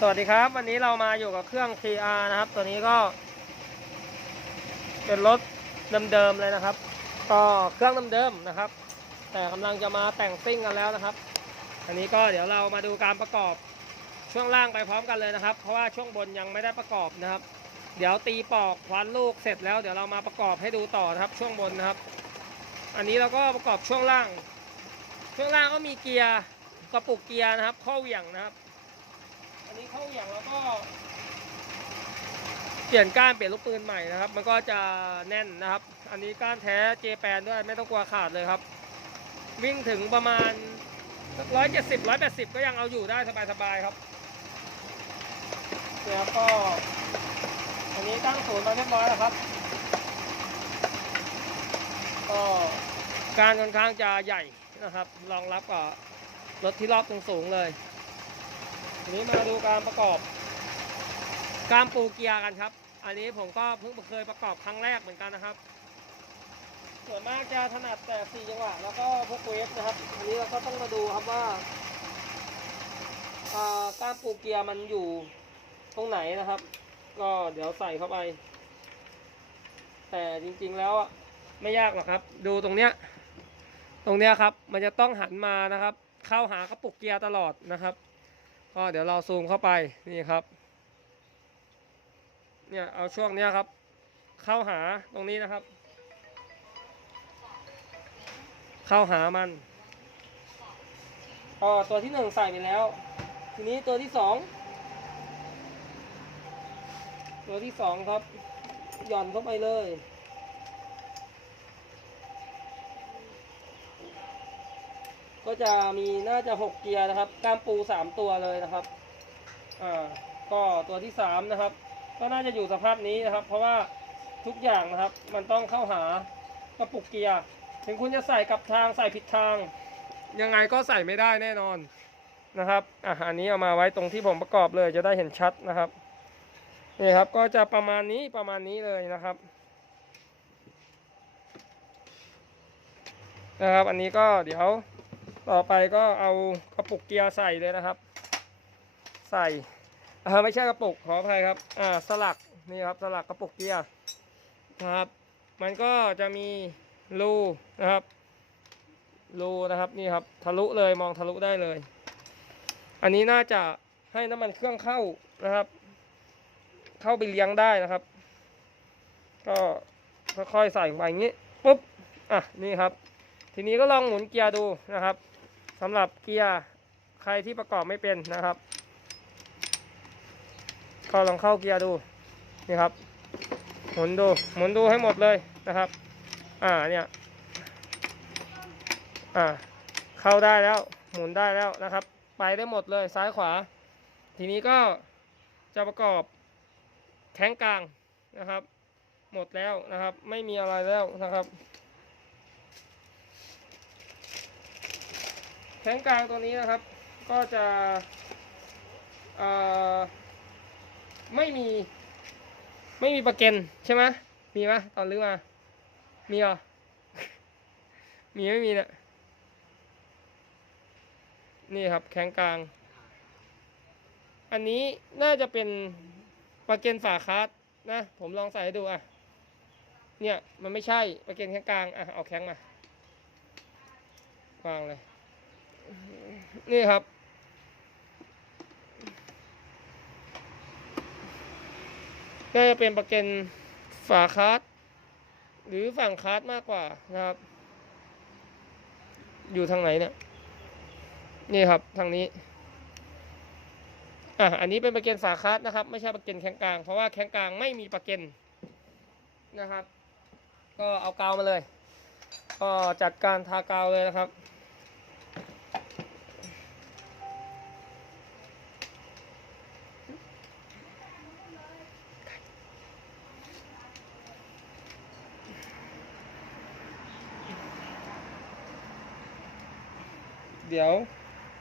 สวัสดีครับ วันนี้เรามาอยู่กับเครื่อง TR นะครับ ตัวนี้ก็เป็นรถเดิมๆเลยนะครับ ก็เครื่องเดิมๆนะครับ แต่กำลังจะมาแต่งซิ่งกันแล้วนะครับ อันนี้ก็เดี๋ยวเรามาดูการประกอบช่วงล่างไปพร้อมกันเลยนะครับ เพราะว่าช่วงบนยังไม่ได้ประกอบนะครับ เดี๋ยวตีปอกควันลูกเสร็จแล้วเดี๋ยวเรามาประกอบให้ดูต่อนะครับ ช่วงบนนะครับ อันนี้เราก็ประกอบช่วงล่าง ช่วงล่างก็มีเกียร์กระปุกเกียร์นะครับ ข้อเหวี่ยงนะครับ นนี้เข้าอย่างแล้วก็ เปลี่ยนก้านเปลี่ยนลูกปืนใหม่นะครับ มันก็จะแน่นนะครับ อันนี้ก้านแท้เจแปนด้วยไม่ต้องกลัวขาดเลยครับ วิ่งถึงประมาณร้อยเจ็ดสิบร้อยแปดสิบก็ยังเอาอยู่ได้สบายๆครับแล้วก็ อันนี้ตั้งศูนย์มาเรียบร้อยแล้วครับ ก็การค่อนข้างจะใหญ่นะครับ รองรับกับรถที่รอบสูงๆเลย ทีนี้มาดูการประกอบการปูเกียร์กันครับ อันนี้ผมก็เพิ่งเคยประกอบครั้งแรกเหมือนกันนะครับ ส่วนมากจะถนัดแต่สี่จังหวะแล้วก็พวกเวฟนะครับ อันนี้เราก็ต้องมาดูครับว่าอ่าการปูเกียร์มันอยู่ตรงไหนนะครับ ก็เดี๋ยวใส่เข้าไป แต่จริงๆแล้วอะไม่ยากหรอกครับ ดูตรงเนี้ย ตรงเนี้ยครับ มันจะต้องหันมานะครับ เข้าหากระปุกเกียร์ตลอดนะครับ ก็เดี๋ยวเราซูมเข้าไปนี่ครับ เนี่ยเอาช่วงเนี้ยครับ เข้าหาตรงนี้นะครับ เข้าหามันก็ตัวที่หนึ่งใส่ไปแล้ว ทีนี้ตัวที่สองตัวที่สองครับหย่อนเข้าไปเลย ก็จะมีน่าจะหกเกียร์นะครับก้ามปูสามตัวเลยนะครับอ่าก็ตัวที่สามนะครับ ก็น่าจะอยู่สภาพนี้นะครับ เพราะว่าทุกอย่างนะครับ มันต้องเข้าหากระปุกเกียร์ถึงคุณจะใส่กับทางใส่ผิดทาง ยังไงก็ใส่ไม่ได้แน่นอนนะครับอะอันนี้เอามาไว้ตรงที่ผมประกอบเลยจะได้เห็นชัดนะครับนี่ครับก็จะประมาณนี้ประมาณนี้เลยนะครับนะครับ อันนี้ก็เดี๋ยว ต่อไปก็เอากระปุกเกียร์ใส่เลยนะครับ ใส่ไม่ใช่กระปุกขออภัยครับอ่าสลักนี่ครับสลักกระปุกเกียร์นะครับ มันก็จะมีรูนะครับรูนะครับนี่ครับทะลุเลยมองทะลุได้เลย อันนี้น่าจะให้น้ำมันเครื่องเข้านะครับ เข้าไปเลี้ยงได้นะครับ ก็ค่อยๆใส่ไปอย่างนี้ปุ๊บอะนี่ครับ ทีนี้ก็ลองหมุนเกียร์ดูนะครับ สำหรับเกียร์ใครที่ประกอบไม่เป็นนะครับ ก็ลองเข้าเกียร์ดูนี่ครับ หมุนดูหมุนดูให้หมดเลยนะครับ อ่าเนี่ยอ่าเข้าได้แล้วหมุนได้แล้วนะครับ ไปได้หมดเลยซ้ายขวา ทีนี้ก็จะประกอบแข้งกลางนะครับ หมดแล้วนะครับ ไม่มีอะไรแล้วนะครับ แข้งกลางตัวนี้นะครับ ก็จะไม่มี ไม่มีประเกนใช่ไหมมีไหมตอนลื้อมา มีเหรอ มีไม่มีเนี่ยนี่ครับแข้งกลาง อันนี้น่าจะเป็นประเกนฝาคาร์ดนะ ผมลองใส่ให้ดูอะ เนี่ยมันไม่ใช่ประเกนแข้งกลางอะเอาแข้งมาวางเลย นี่ครับก็จะเป็นประเกันฝาคาร์ดหรือฝั่งคาร์ดมากกว่านะครับ อยู่ทางไหนเนี่ย นี่ครับทางนี้อะอันนี้เป็นประเกันฝาคาร์ดนะครับ ไม่ใช่ประเกันแข้งกลาง เพราะว่าแข้งกลางไม่มีประเกันนะครับ ก็เอากาวมาเลย ก็จัดการทากาวเลยนะครับ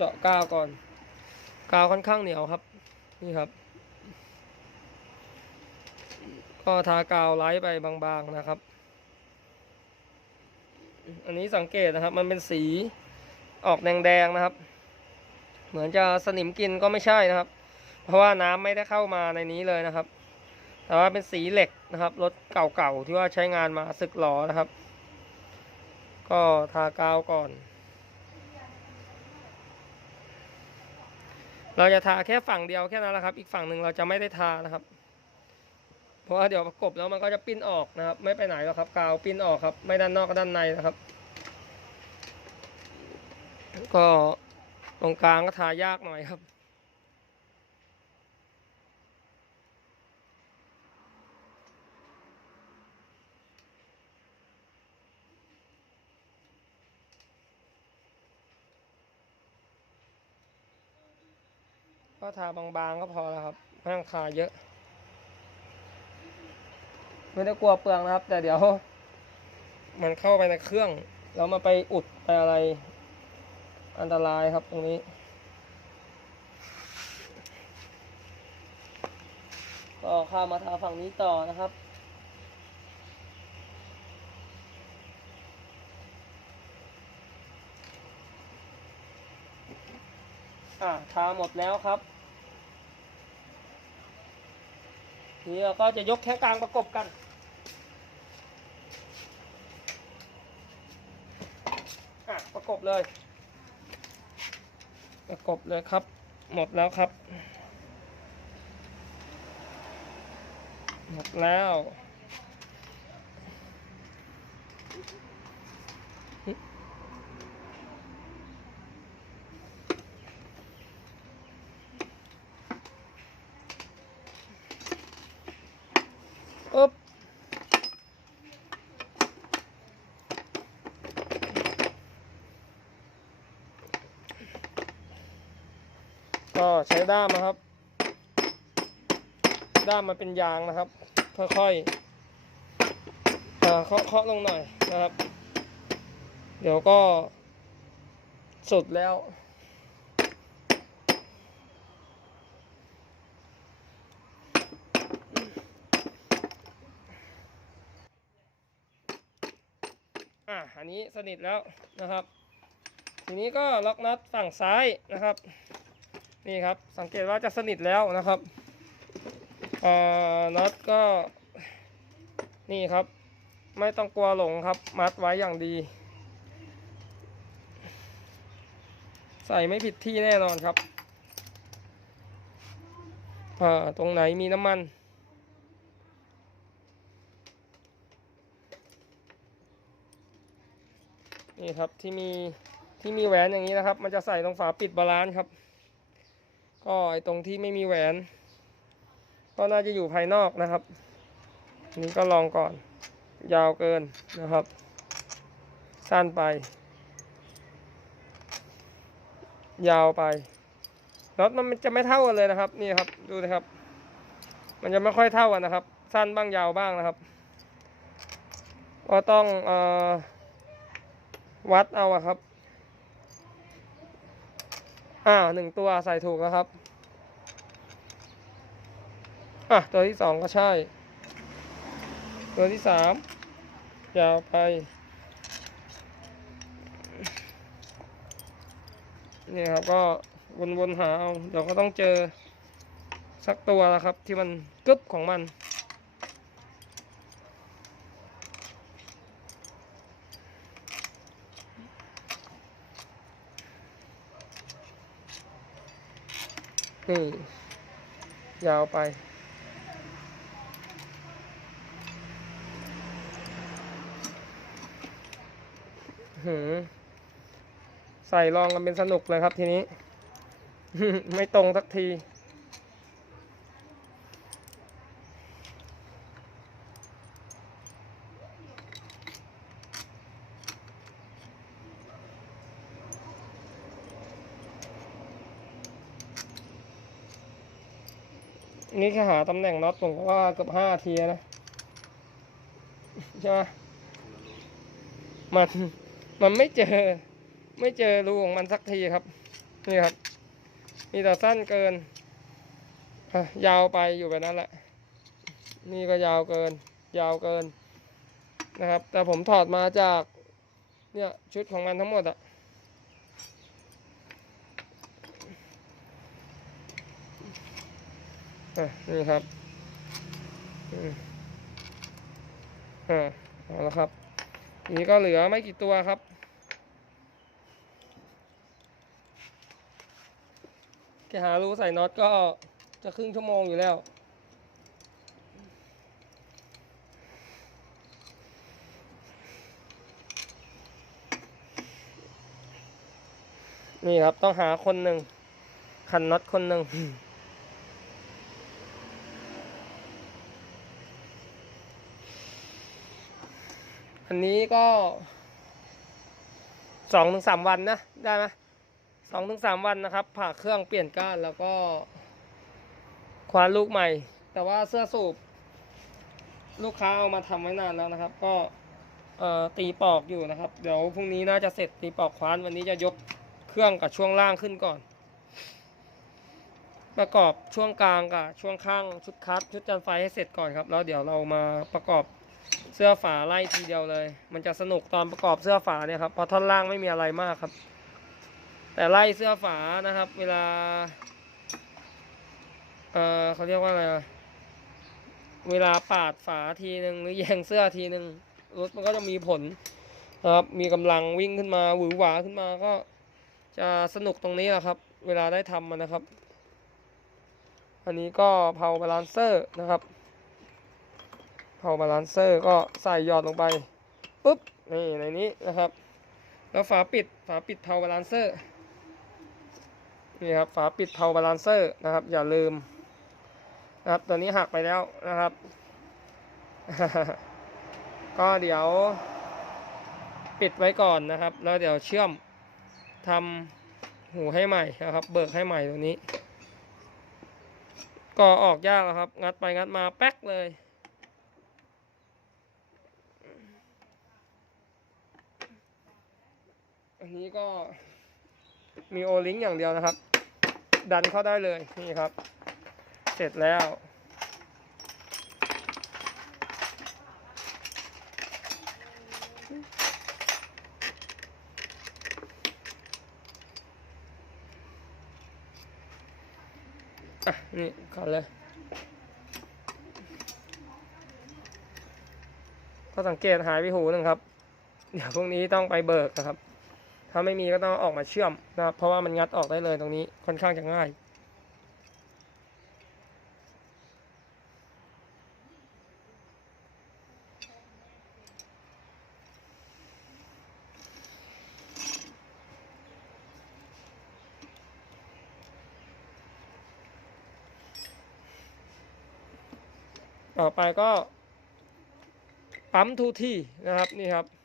เจาะกาวก่อน กาวค่อนข้างเหนียวครับ นี่ครับ ก็ทากาวไล่ไปบางๆนะครับ อันนี้สังเกตนะครับ มันเป็นสีออกแดงๆนะครับ เหมือนจะสนิมกินก็ไม่ใช่นะครับ เพราะว่าน้ำไม่ได้เข้ามาในนี้เลยนะครับ แต่ว่าเป็นสีเหล็กนะครับรถเก่าๆที่ว่าใช้งานมาสึกหลอนะครับ ก็ทากาวก่อน เราจะทาแค่ฝั่งเดียวแค่นั้นแหละครับ อีกฝั่งหนึ่งเราจะไม่ได้ทานะครับ เพราะว่าเดี๋ยวประกบแล้วมันก็จะปิ้นออกนะครับ ไม่ไปไหนหรอกครับ กาวปิ้นออกครับ ไม่ด้านนอกก็ด้านในนะครับ ก็ตรงกลางก็ทายากหน่อยครับ ก็ทาบางๆก็พอแล้วครับไม่ต้องทาเยอะ ไม่ได้กลัวเปลืองนะครับ แต่เดี๋ยว มันเข้าไปในเครื่องแล้วมาไปอุดไปอะไร อันตรายครับตรงนี้ ก็ข้ามมาทาฝั่งนี้ต่อนะครับอ่าทาหมดแล้วครับ ทีนี้เราก็จะยกแค่กลางประกบกัน ประกบเลย ประกบเลยครับ หมดแล้วครับ หมดแล้ว ก็ใช้ด้ามนะครับ ด้ามมันเป็นยางนะครับ ค่อยๆเอ่อเคาะเคาะลงหน่อยนะครับ เดี๋ยวก็สุดแล้วอะอันนี้สนิทแล้วนะครับ ทีนี้ก็ล็อกน็อตฝั่งซ้ายนะครับ นี่ครับ สังเกตว่าจะสนิทแล้วนะครับน็อตก็นี่ครับ ไม่ต้องกลัวหลงครับ มัดไว้อย่างดี ใส่ไม่ผิดที่แน่นอนครับตรงไหนมีน้ำมัน นี่ครับที่มีที่มีแหวนอย่างนี้นะครับ มันจะใส่ตรงฝาปิดบาลานซ์ครับ ก็ไอตรงที่ไม่มีแหวน ก็น่าจะอยู่ภายนอกนะครับ นี้ก็ลองก่อน ยาวเกินนะครับ สั้นไป ยาวไปน็อตมันจะไม่เท่ากันเลยนะครับ นี่ครับดูนะครับ มันจะไม่ค่อยเท่ากันนะครับ สั้นบ้างยาวบ้างนะครับก็ต้องอวัดเอาครับ อ่าหนึ่งตัวใส่ถูกแล้วครับ อะ ตัวที่สองก็ใช่ ตัวที่สามยาวไป นี่ครับก็วนๆหาเอา เดี๋ยวก็ต้องเจอสักตัวแล้วครับ ที่มันกึบของมัน นี่ ยาวไปหือใส่ลองกันเป็นสนุกเลยครับทีนี้ ไม่ตรงสักที นี่แค่หาตำแหน่งน็อตผมก็ว่าเกือบห้าทีแล้วนะ ใช่ไหมมัน มันไม่เจอ ไม่เจอรูของมันสักทีครับ นี่ครับนี่แต่สั้นเกิน ยาวไปอยู่แบบนั้นแหละ นี่ก็ยาวเกิน ยาวเกินนะครับ แต่ผมถอดมาจาก เนี่ยชุดของมันทั้งหมดอะ อะ นี่ครับอ่าเอาละครับนี้ก็เหลือไม่กี่ตัวครับ แกหารู้ใส่น็อตก็จะครึ่งชั่วโมงอยู่แล้ว นี่ครับต้องหาคนหนึ่งขันน็อตคนหนึ่ง อันนี้ก็สองถึงสามวันนะได้ไหมสองถึงสามวันนะครับ ผ่าเครื่องเปลี่ยนก้านแล้วก็คว้านลูกใหม่ แต่ว่าเสื้อสูบ ลูกค้าเอามาทำไว้นานแล้วนะครับ ก็ตีปอกอยู่นะครับ เดี๋ยวพรุ่งนี้น่าจะเสร็จตีปอกคว้านวันนี้จะยกเครื่องกับช่วงล่างขึ้นก่อน ประกอบช่วงกลางกับช่วงข้างชุดคัดชุดจันไฟให้เสร็จก่อนครับ แล้วเดี๋ยวเรามาประกอบ เสื้อฝาไล่ทีเดียวเลย มันจะสนุกตอนประกอบเสื้อฝาเนี่ยครับเพราะท่อนล่างไม่มีอะไรมากครับ แต่ไล่เสื้อฝานะครับ เวลา เออเขาเรียกว่าอะไรเวลาปาดฝาทีหนึ่งหรือแยงเสื้อทีหนึ่งรถมันก็จะมีผลนะครับ มีกำลังวิ่งขึ้นมาหวือหวาขึ้นมาก็จะสนุกตรงนี้แหละครับ เวลาได้ทำมันนะครับ อันนี้ก็เผาบาลานเซอร์นะครับ เผาบาลานเซอร์ก็ใส่หยอดลงไปปุ๊บนี่ในนี้นะครับ แล้วฝาปิดฝาปิดเผาบาลานเซอร์นี่ครับฝาปิดเผาบาลานเซอร์นะครับ อย่าลืมนะครับตัวนี้หักไปแล้วนะครับ ก็เดี๋ยว ปิดไว้ก่อนนะครับ แล้วเดี๋ยวเชื่อมทำหูให้ใหม่นะครับ เบิกให้ใหม่ตัวนี้ ก็ออกยากแล้วครับ งัดไปงัดมาแป๊กเลย อันนี้ก็มีโอลิงอย่างเดียวนะครับ ดันเข้าได้เลยนี่ครับ เสร็จแล้ว อะ นี่ก่อนเลย ก็สังเกตหายไปหูหนึ่งครับ เดี๋ยวพรุ่งนี้ต้องไปเบิกนะครับ ถ้าไม่มีก็ต้องออกมาเชื่อมนะครับ เพราะว่ามันงัดออกได้เลยตรงนี้ค่อนข้างจะง่าย ต่อไปก็ปั๊มทูที่นะครับนี่ครับ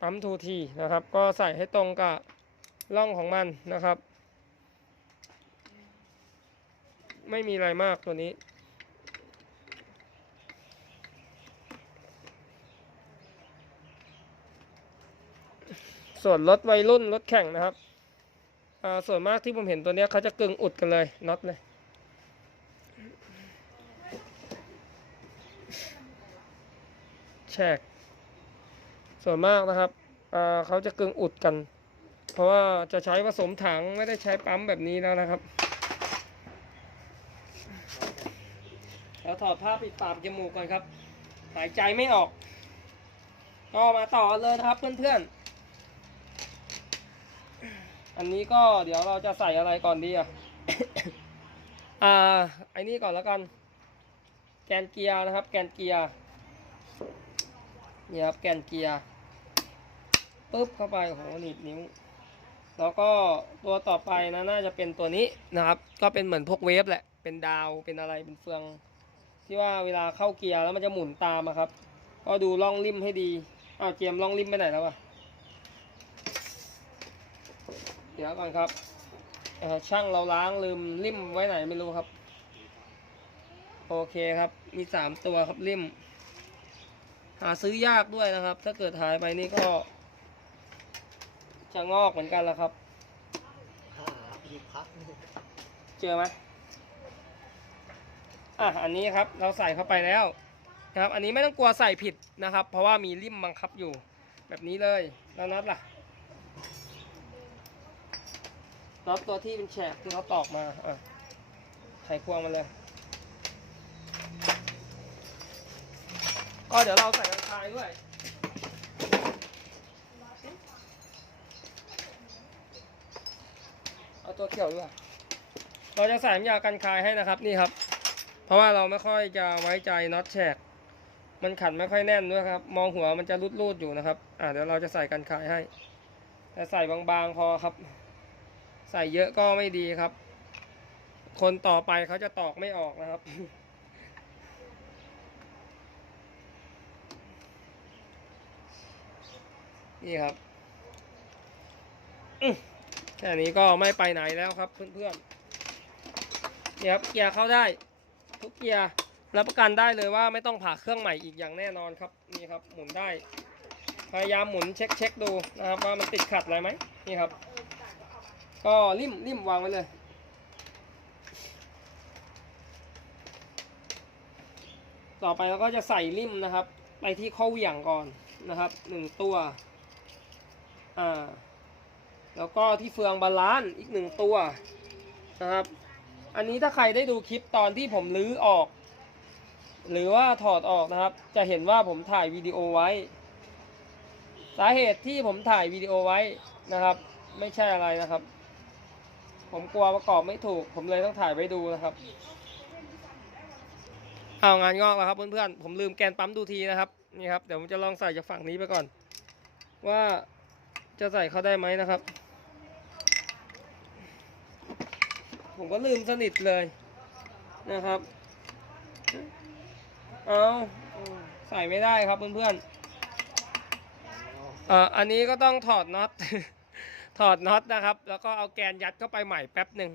ปั๊มทูทีนะครับ ก็ใส่ให้ตรงกับร่องของมันนะครับ ไม่มีอะไรมากตัวนี้ ส่วนรถวัยรุ่นรถแข่งนะครับส่วนมากที่ผมเห็นตัวเนี้ยเขาจะกึงอุดกันเลยน็อตเลยแชก ส่วนมากนะครับเขาจะกึ่งอุดกัน เพราะว่าจะใช้ผสมถังไม่ได้ใช้ปั๊มแบบนี้แล้วนะครับแล้วถอดผ้าปิดปากจมูกก่อนครับ หายใจไม่ออก ก็มาต่อเลยนะครับเพื่อนๆ อันนี้ก็เดี๋ยวเราจะใส่อะไรก่อนดีอะอ่าไอ้นี่ก่อนแล้วกัน แกนเกียร์นะครับ แกนเกียร์นี่ครับแกนเกียร์ ปุ๊บเข้าไปโอ้โหหนีบนิ้ว แล้วก็ตัวต่อไปนะน่าจะเป็นตัวนี้นะครับ ก็เป็นเหมือนพวกเวฟแหละ เป็นดาว เป็นอะไร เป็นเฟือง ที่ว่าเวลาเข้าเกียร์แล้วมันจะหมุนตามครับ ก็ดูล่องริมให้ดี อ้าวเจียมล่องริมไปไหนแล้ววะเดี๋ยวก่อนครับช่างเราล้างลืมริมไว้ไหนไม่รู้ครับ โอเคครับ มีสามตัวครับริมหาซื้อยากด้วยนะครับ ถ้าเกิดหายไปนี่ก็ จะงอกเหมือนกันและครับหาอีกพักหนึ่งเจอไหมอะอันนี้ครับเราใส่เข้าไปแล้วนะครับ อันนี้ไม่ต้องกลัวใส่ผิดนะครับ เพราะว่ามีริมบังคับอยู่ แบบนี้เลยแล้วน็อตล่ะน็อตตัวที่เป็นแฉกที่เขาตอกมาอะไขควงมันเลย ก็เดี๋ยวเราใส่กันคายด้วย เอา ตัวเขียวด้วยเราจะใส่น้ำยากันคายให้นะครับนี่ครับ เพราะว่าเราไม่ค่อยจะไว้ใจน็อตแฉกมันขันไม่ค่อยแน่นด้วยครับ มองหัวมันจะรูดๆอยู่นะครับ อ่าเดี๋ยวเราจะใส่กันคายให้ แต่ใส่บางๆพอครับ ใส่เยอะก็ไม่ดีครับ คนต่อไปเขาจะตอกไม่ออกนะครับนี่ครับอื แค่นี้ก็ไม่ไปไหนแล้วครับเพื่อนๆนี่ครับเกียร์เข้าได้ ทุกเกียร์รับประกันได้เลยว่าไม่ต้องผ่าเครื่องใหม่อีกอย่างแน่นอนครับนี่ครับหมุนได้พยายามหมุนเช็คเช็คดูนะครับว่ามันติดขัดอะไรไหมนี่ครับ ก็ริมริมวางไว้เลย ต่อไปเราก็จะใส่ริมนะครับ ไปที่ข้อเหวี่ยงก่อนนะครับหนึ่งตัวอ่า แล้วก็ที่เฟืองบาลานซ์อีกหนึ่งตัวนะครับ อันนี้ถ้าใครได้ดูคลิปตอนที่ผมลื้อออก หรือว่าถอดออกนะครับ จะเห็นว่าผมถ่ายวิดีโอไว้ สาเหตุที่ผมถ่ายวิดีโอไว้นะครับ ไม่ใช่อะไรนะครับ ผมกลัวประกอบไม่ถูก ผมเลยต้องถ่ายไว้ดูนะครับเอางานงอกแล้วครับเพื่อนๆ ผมลืมแกนปั๊มดูทีนะครับนี่ครับ เดี๋ยวผมจะลองใส่จากฝั่งนี้ไปก่อน ว่าจะใส่เข้าได้ไหมนะครับ ผมก็ลืมสนิทเลยนะครับ เอาใส่ไม่ได้ครับเพื่อนๆเอ่ออันนี้ก็ต้องถอดน็อต ถอดน็อตนะครับ แล้วก็เอาแกนยัดเข้าไปใหม่แป๊บหนึ่ง